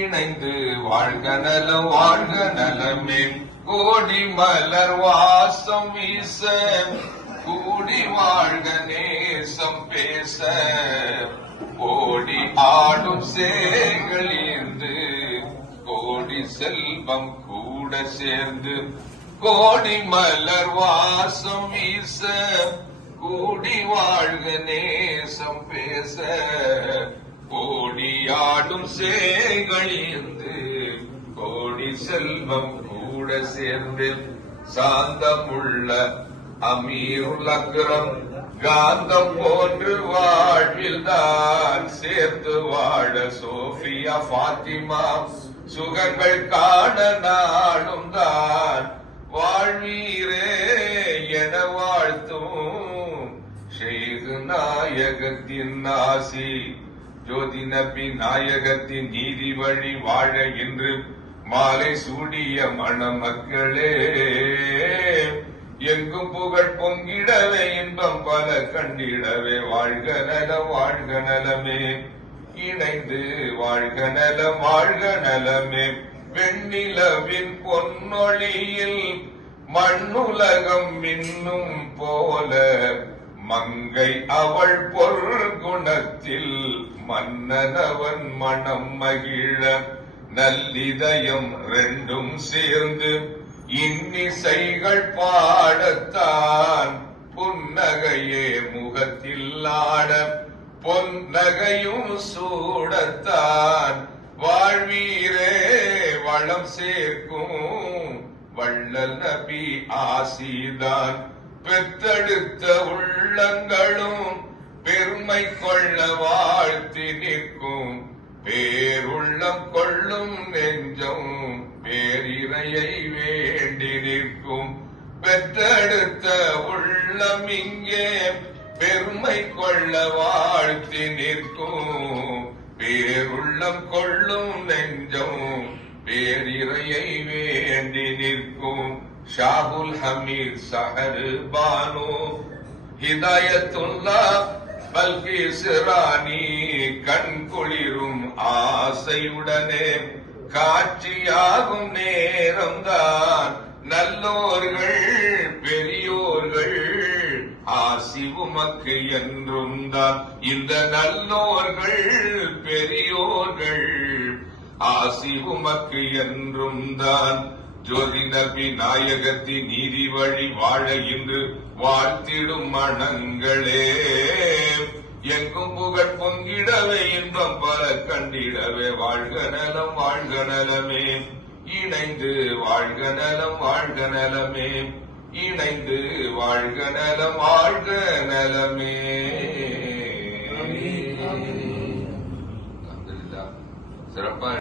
இணைந்து வாழ்க நலம் வாழ்க நலமே. கோடி மலர் வாசம் வீச கூடி வாழ்க நேசம் பேச கோடி ஆடும் சேகள் ஏந்து கோடி செல்வம் கூட சேர்ந்து கோடி மலர் வாசம் வீச கூடி வாழ்க நேசம் பேச கோடி ஆடும் சேகள் ஏந்து கோடி செல்வம் கூட சேர்ந்து சாந்தமுள்ள அமீருல் அக்ரம் காந்தம் போன்று வாழ்வில் தான் சேர்ந்து வாழ சோஃபியா ஃபாத்திமா சுகங்கள் காண நாளும் தான் வாழ்வீரே என வாழ்த்தும் ஷேக் நாயகத்தின் ஆசி ஜோதி நபி நாயகத்தின் நீதி வழி வாழ என்று மாலை சூடிய மணமக்களே. எங்கும் புகழ் பொங்கிடவே இன்பம் பல கண்டிடவே வாழ்க நலம் வாழ்க நலமே. இணைந்து வாழ்க நலம் வாழ்க நலமே. வெண்ணிலவின் பொன்னொழியில் மண்ணுலகம் மின்னும் போல மங்கை அவள் பொற்குணத்தில் மன்னனவன் மனம் மகிழ நல்லிதயம் ரெண்டும் சேர்ந்து இன்னிசைகள் பாடத்தான் புன்னகையே முகத்தில் ஆட பொன்னகையும் சூடத்தான் வாழ்வீரே வளம் சேர்க்கும் வள்ளல் நபி ஆசிதான் பெற்றெடுத்த உள்ளங்களும் பெருமை கொள்ள வாழ்த்தி நிற்கும் பேருள்ளம் கொள்ளும் நெஞ்சம் பேரிரையை வேண்டி நிற்கும் பெற்றெடுத்த உள்ளம் இங்கே பெருமை கொள்ள வாழ்த்தி நிற்கும் பேருள்ளம் கொள்ளும் நெஞ்சம் பேரிரையை வேண்டி நிற்கும். ஷாகுல் ஹமீத் சஹர் பானு ஹிதாயத்துல்லா பல்கிஸ் ராணி கண் குளிரும் ஆசையுடனே காட்சியாகும் நேரம்தான் நல்லோர்கள் பெரியோர்கள் ஆசி உமக்கு என்றும் தான். இந்த நல்லோர்கள் பெரியோர்கள் ஆசி உமக்கு என்றும் தான். ஜோதி நபி நாயகத்தின் நீதி வழி வாழ இன்று வாழ்த்திடும் மனங்களே. எங்கும் புகழ் பொங்கிடவே இன்பம் பல கண்டிடவே வாழ்க நலம் வாழ்க நலமே. இணைந்து வாழ்க நலம் வாழ்க நலமே. இணைந்து வாழ்க நலம் வாழ்க நலமே. சிறப்பா